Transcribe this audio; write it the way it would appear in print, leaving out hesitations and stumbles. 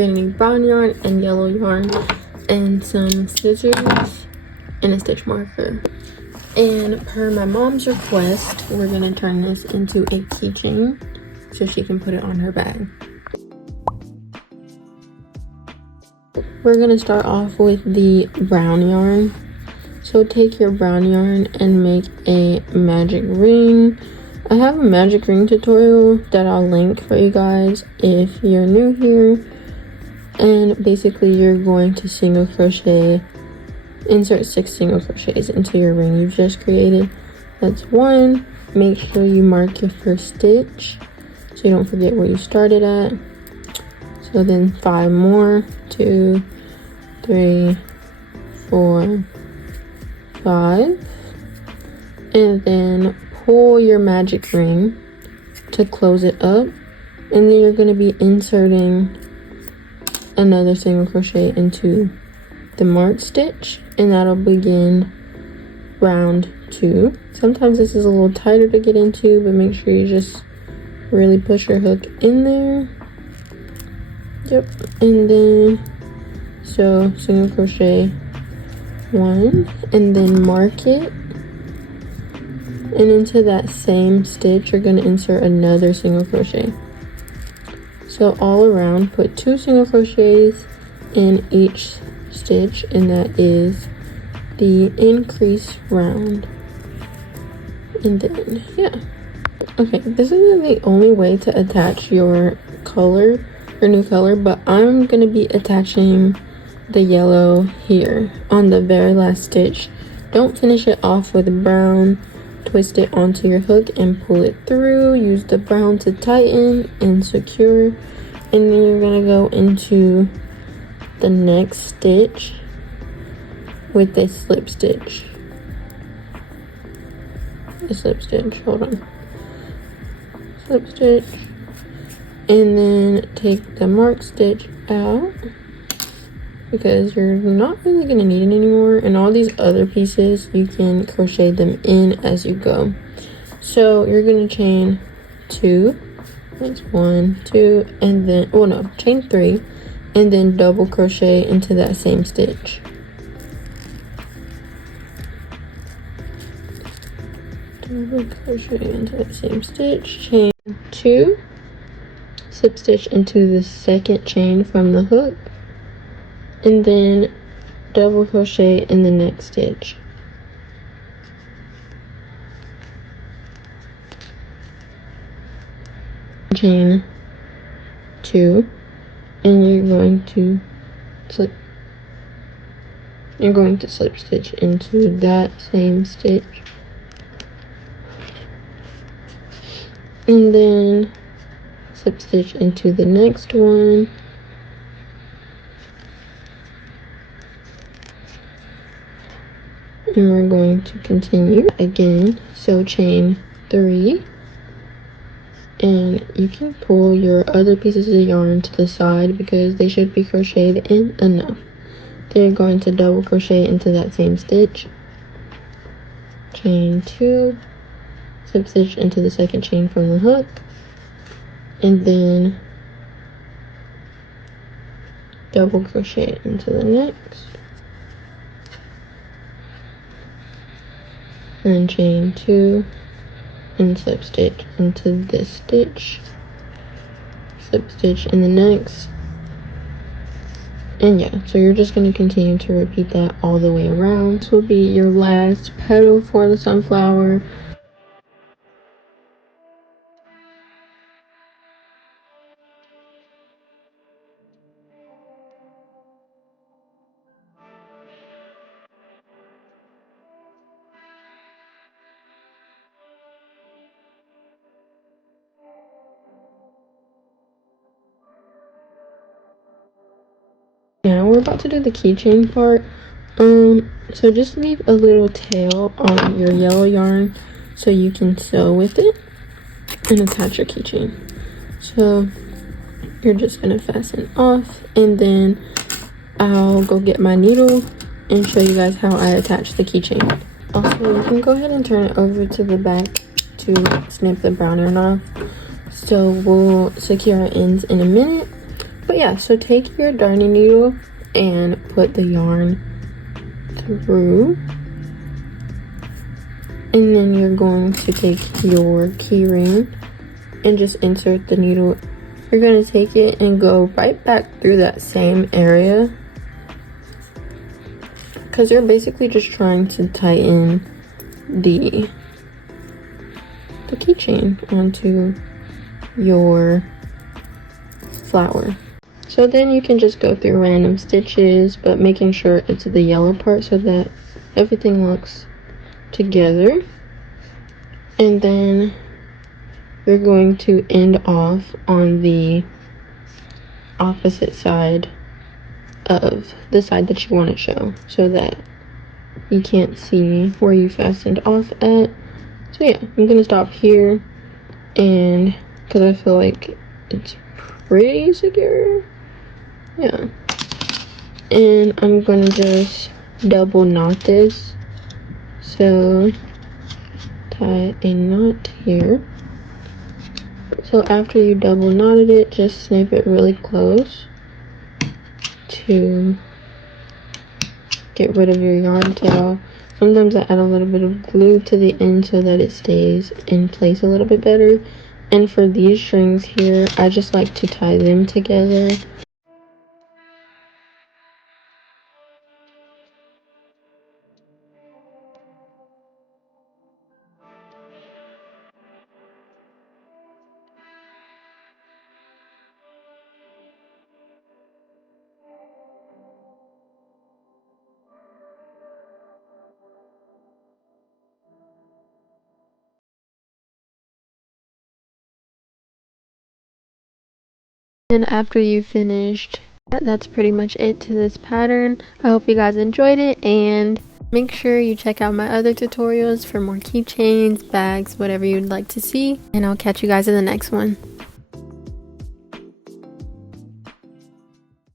You're gonna need brown yarn and yellow yarn and some scissors and a stitch marker. And per my mom's request, we're gonna turn this into a keychain so she can put it on her bag. We're gonna start off with the brown yarn. So take your brown yarn and make a magic ring. I have a magic ring tutorial that I'll link for you guys if you're new here. And basically you're going to single crochet, insert 6 single crochets into your ring you've just created. That's 1. Make sure you mark your first stitch so you don't forget where you started at. So then 5 more, 2, 3, 4, 5, and then pull your magic ring to close it up, and then you're going to be inserting another single crochet into the marked stitch, and that'll begin round 2. Sometimes this is a little tighter to get into, but make sure you just really push your hook in there. Yep. And then so single crochet 1 and then mark it, and into that same stitch you're going to insert another single crochet. So all around put 2 single crochets in each stitch, and that is the increase round. And then yeah, okay, this isn't the only way to attach your color, your new color, but I'm gonna be attaching the yellow here on the very last stitch. Don't finish it off with brown. Twist it onto your hook and pull it through. Use the brown to tighten and secure, and then you're gonna go into the next stitch with a slip stitch. Hold on, slip stitch, and then take the marked stitch out because you're not really going to need it anymore. And all these other pieces you can crochet them in as you go. So you're going to chain 2, that's 1, 2, and then chain 3, and then double crochet into that same stitch. Double crochet into that same stitch, chain 2, slip stitch into the second chain from the hook, and then double crochet in the next stitch. Chain 2, and you're going to slip stitch into that same stitch, and then slip stitch into the next one, and we're going to continue again. So chain 3, and you can pull your other pieces of yarn to the side because they should be crocheted in enough. Then you're going to double crochet into that same stitch, chain 2, slip stitch into the second chain from the hook, and then double crochet into the next, and then chain 2 and slip stitch into this stitch, slip stitch in the next, and yeah, so you're just going to continue to repeat that all the way around. This will be your last petal for the sunflower. Now we're about to do the keychain part. So just leave a little tail on your yellow yarn so you can sew with it and attach your keychain. So you're just gonna fasten off, and then I'll go get my needle and show you guys how I attach the keychain. Also, you can go ahead and turn it over to the back to snip the brown yarn off. So we'll secure our ends in a minute. But yeah, so take your darning needle and put the yarn through, and then you're going to take your key ring and just insert the needle. You're going to take it and go right back through that same area, because you're basically just trying to tighten the keychain onto your flower. So then you can just go through random stitches, but making sure it's the yellow part so that everything looks together. And then you're going to end off on the opposite side of the side that you want to show, so that you can't see where you fastened off at. So yeah, I'm gonna stop here, and because I feel like it's pretty secure, yeah, and I'm gonna just double knot this. So tie a knot here. So after you double knotted it, just snip it really close to get rid of your yarn tail. Sometimes I add a little bit of glue to the end so that it stays in place a little bit better. And for these strings here, I just like to tie them together. And after you finished, that's pretty much it to this pattern. I hope you guys enjoyed it, and make sure you check out my other tutorials for more keychains, bags, whatever you'd like to see, and I'll catch you guys in the next one.